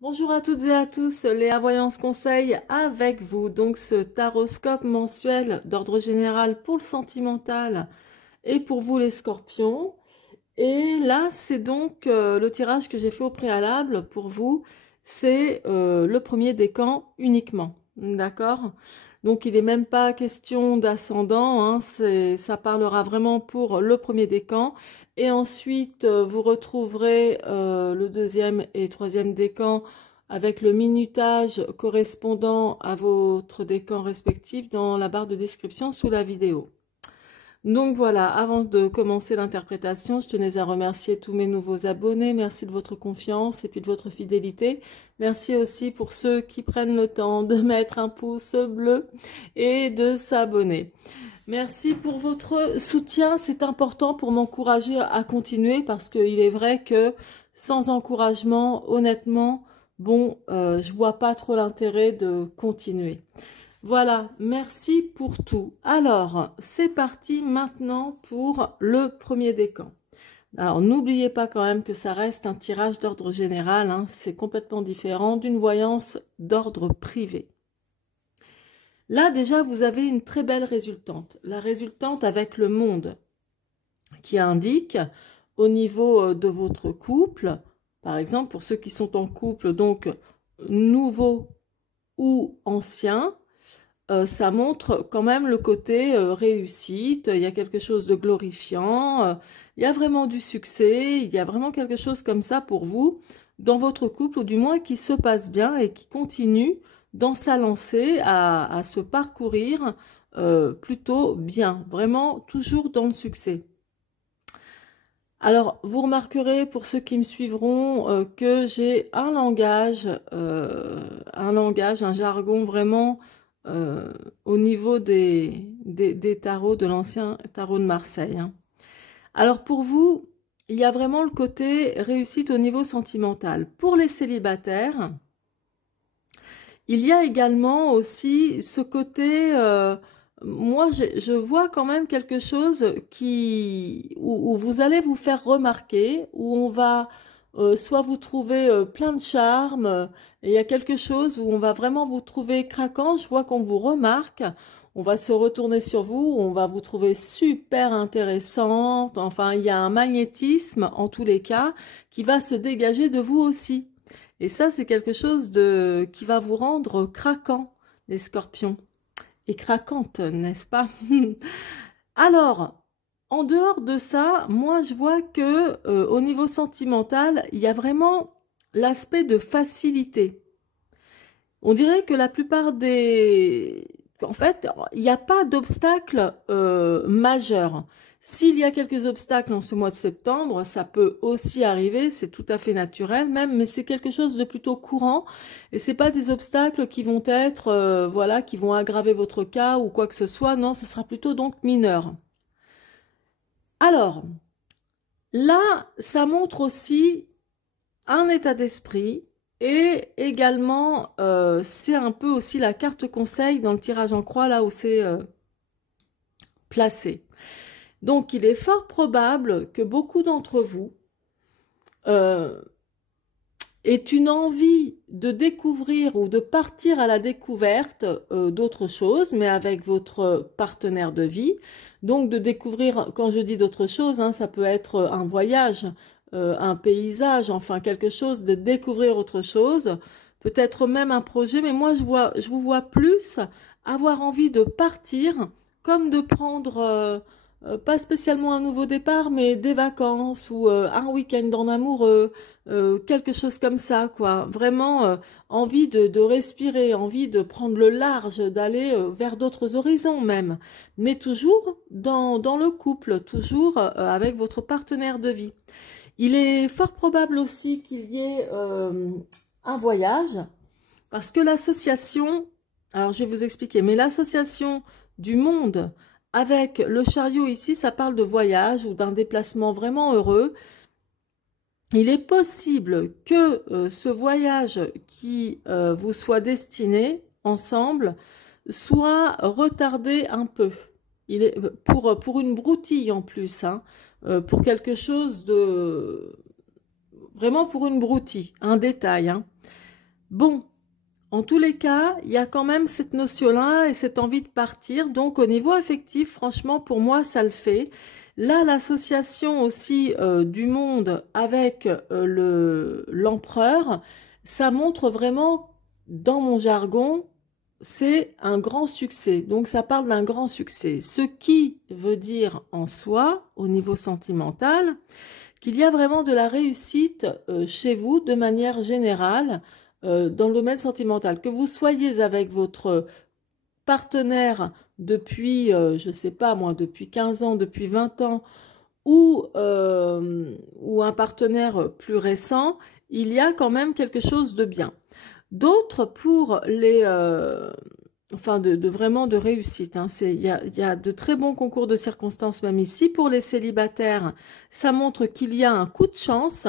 Bonjour à toutes et à tous, Léa Voyance Conseil avec vous. Donc ce taroscope mensuel d'ordre général pour le sentimental et pour vous les scorpions. Et là, c'est donc le tirage que j'ai fait au préalable pour vous. C'est le premier décan uniquement. D'accord? Donc il n'est même pas question d'ascendant, hein, ça parlera vraiment pour le premier décan. Et ensuite, vous retrouverez le deuxième et troisième décan avec le minutage correspondant à votre décan respectif dans la barre de description sous la vidéo. Donc voilà, avant de commencer l'interprétation, je tenais à remercier tous mes nouveaux abonnés. Merci de votre confiance et puis de votre fidélité. Merci aussi pour ceux qui prennent le temps de mettre un pouce bleu et de s'abonner. Merci pour votre soutien, c'est important pour m'encourager à continuer parce qu'il est vrai que sans encouragement, honnêtement, bon, je vois pas trop l'intérêt de continuer. Voilà, merci pour tout. Alors, c'est parti maintenant pour le premier décan. Alors, n'oubliez pas quand même que ça reste un tirage d'ordre général, hein, c'est complètement différent d'une voyance d'ordre privé. Là, déjà, vous avez une très belle résultante. La résultante avec le monde qui indique au niveau de votre couple, par exemple, pour ceux qui sont en couple, donc nouveau ou ancien, ça montre quand même le côté réussite, il y a quelque chose de glorifiant, il y a vraiment du succès, il y a vraiment quelque chose comme ça pour vous dans votre couple, ou du moins qui se passe bien et qui continue dans sa lancée à se parcourir plutôt bien, vraiment toujours dans le succès. Alors, vous remarquerez pour ceux qui me suivront que j'ai un jargon vraiment au niveau des tarots de l'ancien tarot de Marseille, hein. Alors pour vous, il y a vraiment le côté réussite au niveau sentimental. Pour les célibataires, il y a également aussi ce côté, moi je vois quand même quelque chose où vous allez vous faire remarquer, où on va soit vous trouver plein de charme, et il y a quelque chose où on va vraiment vous trouver craquant, je vois qu'on vous remarque, on va se retourner sur vous, on va vous trouver super intéressante, enfin il y a un magnétisme en tous les cas qui va se dégager de vous aussi. Et ça, c'est quelque chose qui va vous rendre craquant, les scorpions. Et craquante, n'est-ce pas? Alors, en dehors de ça, moi, je vois que au niveau sentimental, il y a vraiment l'aspect de facilité. On dirait que la plupart des... En fait, il n'y a pas d'obstacle majeur. S'il y a quelques obstacles en ce mois de septembre, ça peut aussi arriver, c'est tout à fait naturel même, mais c'est quelque chose de plutôt courant et c'est pas des obstacles qui vont être, voilà, qui vont aggraver votre cas ou quoi que ce soit. Non, ce sera plutôt donc mineur. Alors, là, ça montre aussi un état d'esprit et également c'est un peu aussi la carte conseil dans le tirage en croix là où c'est placé. Donc il est fort probable que beaucoup d'entre vous aient une envie de découvrir ou de partir à la découverte d'autres choses, mais avec votre partenaire de vie. Donc de découvrir, quand je dis d'autres choses, hein, ça peut être un voyage, un paysage, enfin quelque chose, de découvrir autre chose, peut-être même un projet, mais moi je vous vois plus avoir envie de partir, comme de prendre, pas spécialement un nouveau départ, mais des vacances ou un week-end en amoureux, quelque chose comme ça, quoi. Vraiment envie de respirer, envie de prendre le large, d'aller vers d'autres horizons même, mais toujours dans le couple, toujours avec votre partenaire de vie. Il est fort probable aussi qu'il y ait un voyage, parce que l'association, alors je vais vous expliquer, mais l'association du monde avec le chariot ici, ça parle de voyage ou d'un déplacement vraiment heureux. Il est possible que ce voyage qui vous soit destiné ensemble soit retardé un peu. Il est pour une broutille en plus, hein, pour quelque chose de... Vraiment pour une broutille, un détail, hein. Bon, en tous les cas, il y a quand même cette notion-là et cette envie de partir. Donc, au niveau affectif, franchement, pour moi, ça le fait. Là, l'association aussi du monde avec l'empereur, ça montre vraiment, dans mon jargon, c'est un grand succès. Donc, ça parle d'un grand succès. Ce qui veut dire en soi, au niveau sentimental, qu'il y a vraiment de la réussite chez vous de manière générale dans le domaine sentimental. Que vous soyez avec votre partenaire depuis, je ne sais pas moi, depuis 15 ans, depuis 20 ans, ou un partenaire plus récent, il y a quand même quelque chose de bien. D'autres pour les... enfin, vraiment de réussite. Hein. Il y a de très bons concours de circonstances même ici. Pour les célibataires, ça montre qu'il y a un coup de chance,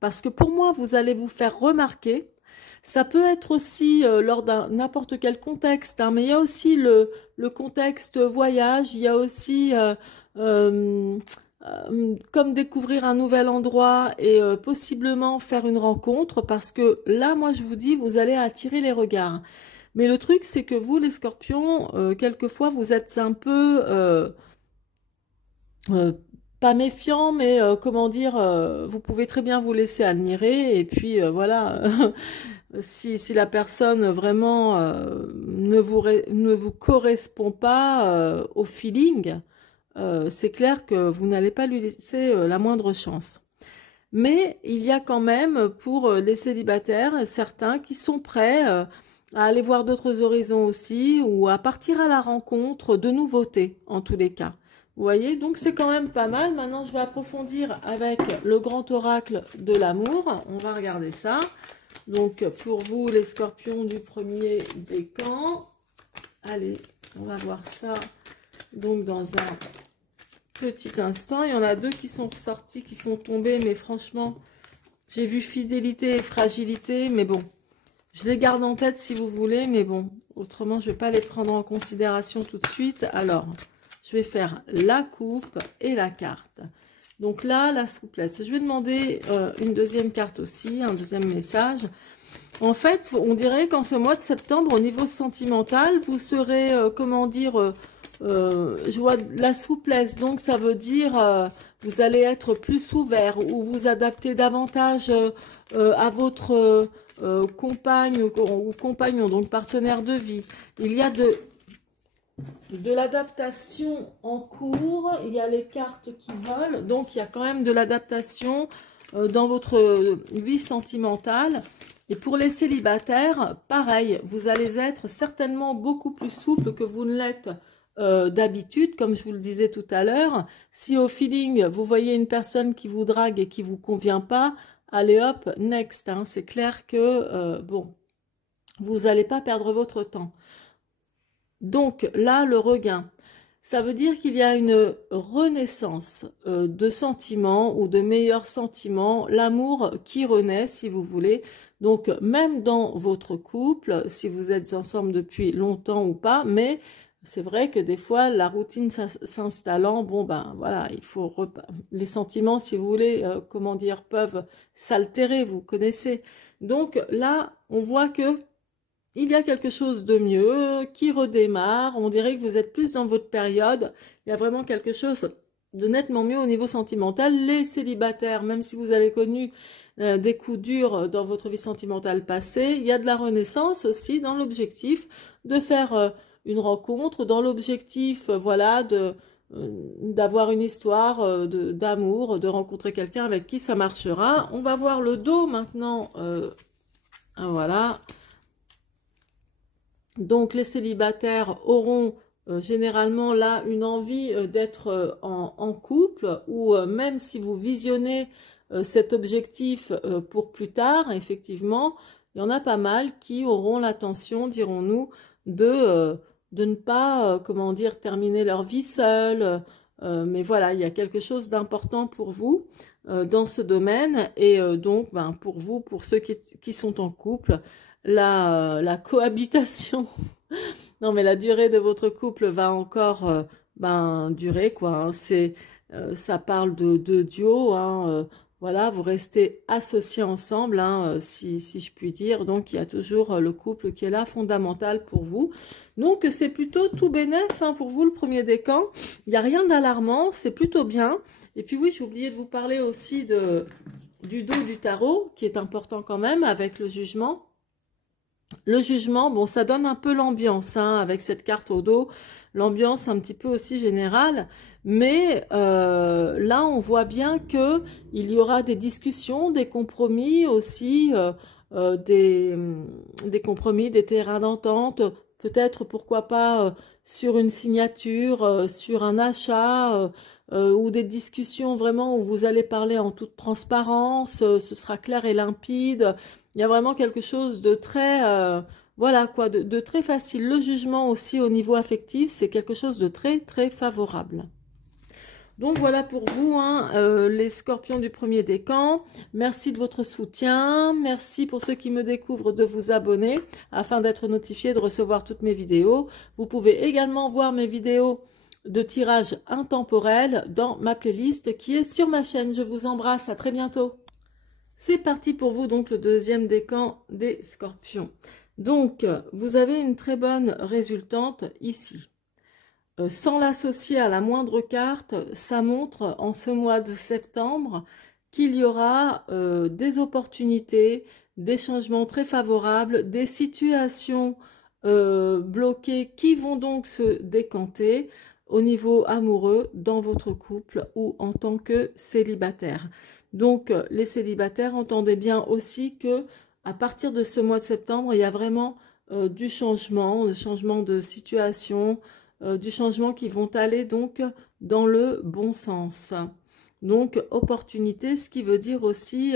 parce que pour moi, vous allez vous faire remarquer. Ça peut être aussi lors d'un n'importe quel contexte, hein, mais il y a aussi le contexte voyage, il y a aussi euh, comme découvrir un nouvel endroit et possiblement faire une rencontre, parce que là, moi, je vous dis, vous allez attirer les regards. Mais le truc, c'est que vous, les scorpions, quelquefois, vous êtes un peu, euh, pas méfiants, mais comment dire, vous pouvez très bien vous laisser admirer, et puis voilà, si la personne vraiment ne vous correspond pas au feeling, c'est clair que vous n'allez pas lui laisser la moindre chance. Mais il y a quand même pour les célibataires certains qui sont prêts à aller voir d'autres horizons aussi ou à partir à la rencontre de nouveautés en tous les cas. Vous voyez, donc c'est quand même pas mal. Maintenant, je vais approfondir avec le grand oracle de l'amour. On va regarder ça. Donc, pour vous, les scorpions du premier décan. Allez, on va voir ça. Donc, dans un petit instant, il y en a deux qui sont ressortis, qui sont tombés, mais franchement, j'ai vu fidélité et fragilité, mais bon, je les garde en tête si vous voulez, mais bon, autrement, je ne vais pas les prendre en considération tout de suite. Alors, je vais faire la coupe et la carte. Donc là, la souplesse. Je vais demander une deuxième carte aussi, un deuxième message. En fait, on dirait qu'en ce mois de septembre, au niveau sentimental, vous serez, comment dire, je vois la souplesse. Donc, ça veut dire, vous allez être plus ouvert ou vous adapter davantage à votre compagne ou compagnon, donc partenaire de vie. Il y a de l'adaptation en cours, il y a les cartes qui volent, donc il y a quand même de l'adaptation dans votre vie sentimentale. Et pour les célibataires, pareil, vous allez être certainement beaucoup plus souple que vous ne l'êtes d'habitude, comme je vous le disais tout à l'heure. Si au feeling, vous voyez une personne qui vous drague et qui ne vous convient pas, allez hop, next. Hein. C'est clair que, bon, vous n'allez pas perdre votre temps. Donc là, le regain, ça veut dire qu'il y a une renaissance de sentiments ou de meilleurs sentiments, l'amour qui renaît, si vous voulez. Donc, même dans votre couple, si vous êtes ensemble depuis longtemps ou pas, mais c'est vrai que des fois, la routine s'installant, bon, ben voilà, il faut les sentiments, si vous voulez, comment dire, peuvent s'altérer, vous connaissez. Donc là, on voit que il y a quelque chose de mieux qui redémarre. On dirait que vous êtes plus dans votre période. Il y a vraiment quelque chose de nettement mieux au niveau sentimental. Les célibataires, même si vous avez connu des coups durs dans votre vie sentimentale passée, il y a de la renaissance aussi dans l'objectif de faire une rencontre, dans l'objectif, voilà, d'avoir une histoire d'amour, de rencontrer quelqu'un avec qui ça marchera. On va voir le dos maintenant. Voilà. Donc les célibataires auront généralement là une envie d'être en couple, ou même si vous visionnez cet objectif pour plus tard, effectivement, il y en a pas mal qui auront l'intention, dirons-nous, de ne pas, comment dire, terminer leur vie seule. Mais voilà, il y a quelque chose d'important pour vous dans ce domaine. Et donc, ben, pour vous, pour ceux qui sont en couple, la cohabitation, non mais la durée de votre couple va encore ben, durer, quoi. Hein. Ça parle de duo, hein, voilà, vous restez associés ensemble, hein, si je puis dire. Donc, il y a toujours le couple qui est là, fondamental pour vous. Donc, c'est plutôt tout bénef, hein, pour vous, le premier décan. Il n'y a rien d'alarmant, c'est plutôt bien. Et puis oui, j'ai oublié de vous parler aussi du dos du tarot, qui est important quand même, avec le jugement. Le jugement, bon, ça donne un peu l'ambiance, hein, avec cette carte au dos, l'ambiance un petit peu aussi générale, mais là, on voit bien que il y aura des discussions, des compromis aussi, des compromis, des terrains d'entente, peut-être, pourquoi pas, sur une signature, sur un achat, ou des discussions vraiment où vous allez parler en toute transparence, ce sera clair et limpide. Il y a vraiment quelque chose de très, voilà quoi, de très facile. Le jugement aussi au niveau affectif, c'est quelque chose de très, très favorable. Donc voilà pour vous, hein, les scorpions du premier décan. Merci de votre soutien. Merci pour ceux qui me découvrent de vous abonner afin d'être notifié de recevoir toutes mes vidéos. Vous pouvez également voir mes vidéos de tirage intemporel dans ma playlist qui est sur ma chaîne. Je vous embrasse, à très bientôt. C'est parti pour vous, donc le deuxième décan des scorpions. Donc, vous avez une très bonne résultante ici. Sans l'associer à la moindre carte, ça montre en ce mois de septembre qu'il y aura des opportunités, des changements très favorables, des situations bloquées qui vont donc se décanter au niveau amoureux, dans votre couple ou en tant que célibataire. Donc, les célibataires, entendez bien aussi que à partir de ce mois de septembre, il y a vraiment du changement de situation, du changement qui vont aller donc dans le bon sens. Donc, opportunité, ce qui veut dire aussi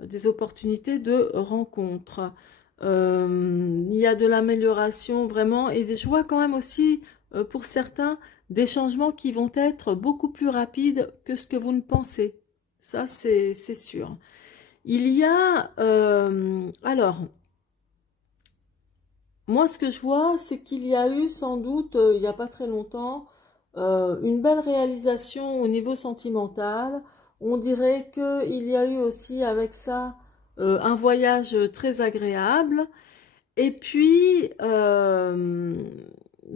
des opportunités de rencontre. Il y a de l'amélioration vraiment, et je vois quand même aussi pour certains des changements qui vont être beaucoup plus rapides que ce que vous ne pensez. Ça, c'est sûr. Il y a, alors, moi, ce que je vois, c'est qu'il y a eu sans doute, il n'y a pas très longtemps, une belle réalisation au niveau sentimental. On dirait qu'il y a eu aussi avec ça un voyage très agréable. Et puis,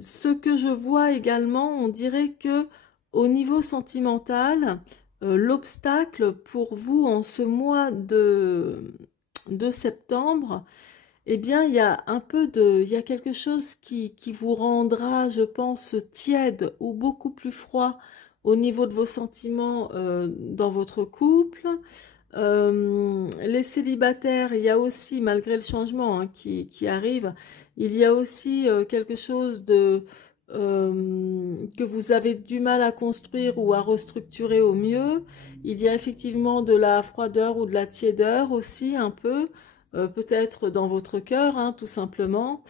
ce que je vois également, on dirait que au niveau sentimental, l'obstacle pour vous en ce mois de septembre, eh bien, il y a un peu il y a quelque chose qui vous rendra, je pense, tiède ou beaucoup plus froid au niveau de vos sentiments dans votre couple. Les célibataires, il y a aussi, malgré le changement hein, qui arrive, il y a aussi quelque chose que vous avez du mal à construire ou à restructurer au mieux. Il y a effectivement de la froideur ou de la tiédeur aussi un peu, peut-être dans votre cœur, hein, tout simplement.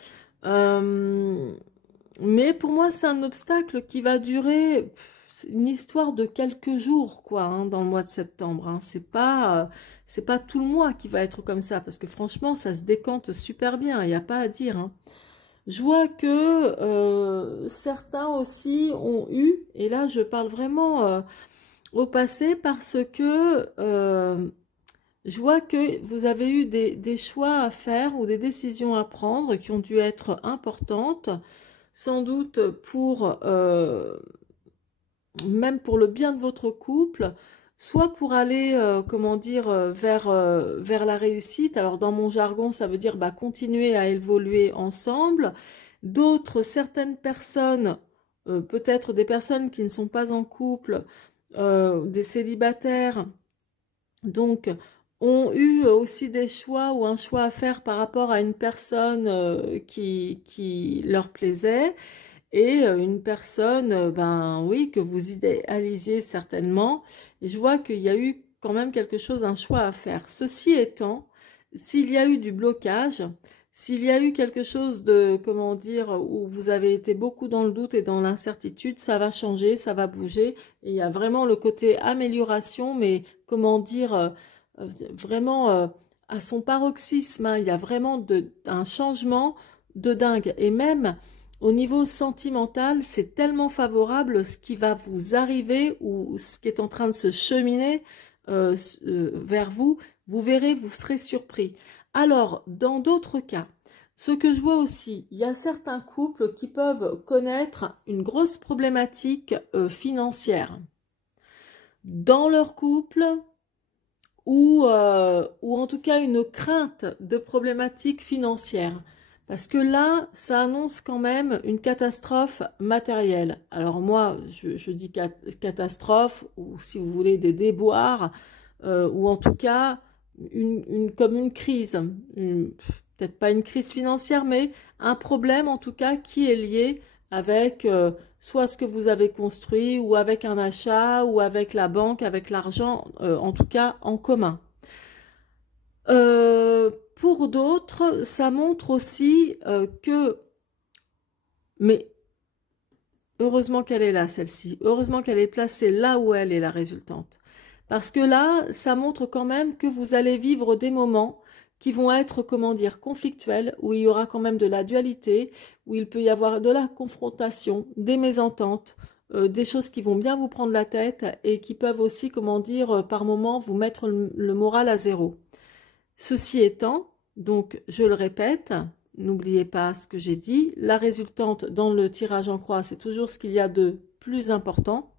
Mais pour moi, c'est un obstacle qui va durer une histoire de quelques jours, quoi, hein, dans le mois de septembre. Hein. C'est pas tout le mois qui va être comme ça, parce que franchement, ça se décante super bien, il n'y a pas à dire. Hein. Je vois que certains aussi ont eu, et là je parle vraiment au passé, parce que je vois que vous avez eu des choix à faire ou des décisions à prendre qui ont dû être importantes, sans doute pour même pour le bien de votre couple, soit pour aller, comment dire, vers la réussite. Alors dans mon jargon, ça veut dire bah, continuer à évoluer ensemble. D'autres, certaines personnes, peut-être des personnes qui ne sont pas en couple, des célibataires, donc ont eu aussi des choix ou un choix à faire par rapport à une personne qui leur plaisait. Et une personne, ben oui, que vous idéalisiez certainement. Et je vois qu'il y a eu quand même quelque chose, un choix à faire. Ceci étant, s'il y a eu du blocage, s'il y a eu quelque chose de, comment dire, où vous avez été beaucoup dans le doute et dans l'incertitude, ça va changer, ça va bouger. Et il y a vraiment le côté amélioration, mais comment dire, vraiment à son paroxysme. Hein. Il y a vraiment un changement de dingue. Et même au niveau sentimental, c'est tellement favorable ce qui va vous arriver ou ce qui est en train de se cheminer. vers vous, vous verrez, vous serez surpris. Alors, dans d'autres cas, ce que je vois aussi, il y a certains couples qui peuvent connaître une grosse problématique financière dans leur couple ou en tout cas une crainte de problématiques financières. Parce que là, ça annonce quand même une catastrophe matérielle. Alors moi, je dis catastrophe, ou si vous voulez des déboires, ou en tout cas comme une crise. Peut-être pas une crise financière, mais un problème en tout cas qui est lié avec soit ce que vous avez construit, ou avec un achat, ou avec la banque, avec l'argent, en tout cas en commun. Pour d'autres, ça montre aussi que, mais heureusement qu'elle est là, celle-ci, heureusement qu'elle est placée là où elle est la résultante. Parce que là, ça montre quand même que vous allez vivre des moments qui vont être, comment dire, conflictuels, où il y aura quand même de la dualité, où il peut y avoir de la confrontation, des mésententes, des choses qui vont bien vous prendre la tête et qui peuvent aussi, comment dire, par moments vous mettre le moral à zéro. Ceci étant, donc je le répète, n'oubliez pas ce que j'ai dit, la résultante dans le tirage en croix, c'est toujours ce qu'il y a de plus important.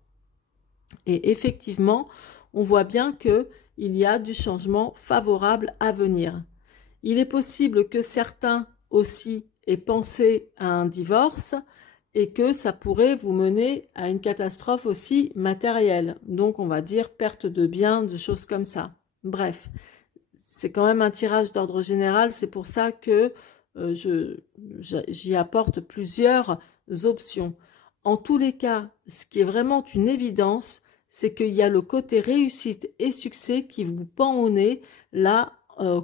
Et effectivement, on voit bien qu'il y a du changement favorable à venir. Il est possible que certains aussi aient pensé à un divorce et que ça pourrait vous mener à une catastrophe aussi matérielle. Donc on va dire perte de biens, de choses comme ça. Bref. C'est quand même un tirage d'ordre général, c'est pour ça que j'y apporte plusieurs options. En tous les cas, ce qui est vraiment une évidence, c'est qu'il y a le côté réussite et succès qui vous pend au nez, là,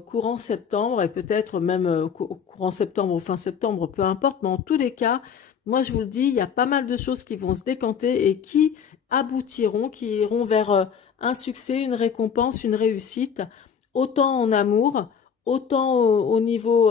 courant septembre, et peut-être même courant septembre ou fin septembre, peu importe, mais en tous les cas, moi je vous le dis, il y a pas mal de choses qui vont se décanter et qui aboutiront, qui iront vers un succès, une récompense, une réussite, autant en amour, autant au niveau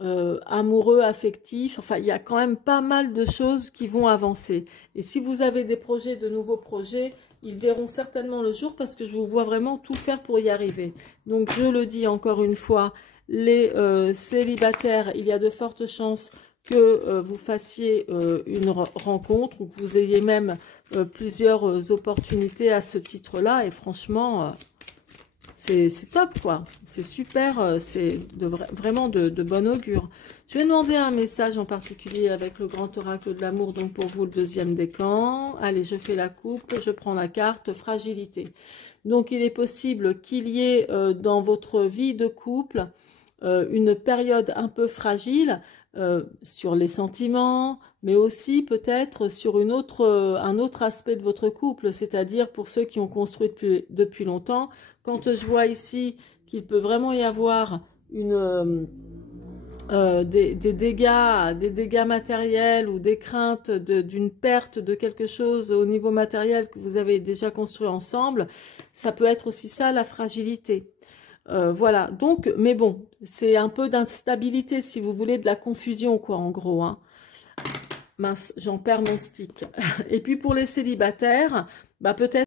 amoureux, affectif. Enfin, il y a quand même pas mal de choses qui vont avancer. Et si vous avez des projets, de nouveaux projets, ils verront certainement le jour parce que je vous vois vraiment tout faire pour y arriver. Donc, je le dis encore une fois, les célibataires, il y a de fortes chances que vous fassiez une rencontre ou que vous ayez même plusieurs opportunités à ce titre-là. Et franchement... c'est top, quoi. C'est super, c'est vraiment de bon augure. Je vais demander un message en particulier avec le grand oracle de l'amour, donc pour vous, le deuxième décan. Allez, je fais la coupe, je prends la carte fragilité. Donc, il est possible qu'il y ait dans votre vie de couple une période un peu fragile sur les sentiments, mais aussi peut-être sur un autre aspect de votre couple, c'est-à-dire pour ceux qui ont construit depuis longtemps. Quand je vois ici qu'il peut vraiment y avoir des dégâts matériels ou des craintes d'une perte de quelque chose au niveau matériel que vous avez déjà construit ensemble, ça peut être aussi ça la fragilité. Voilà, donc, mais bon, c'est un peu d'instabilité, si vous voulez, de la confusion, quoi, en gros, hein. Mince, j'en perds mon stick. Et puis pour les célibataires, bah peut-être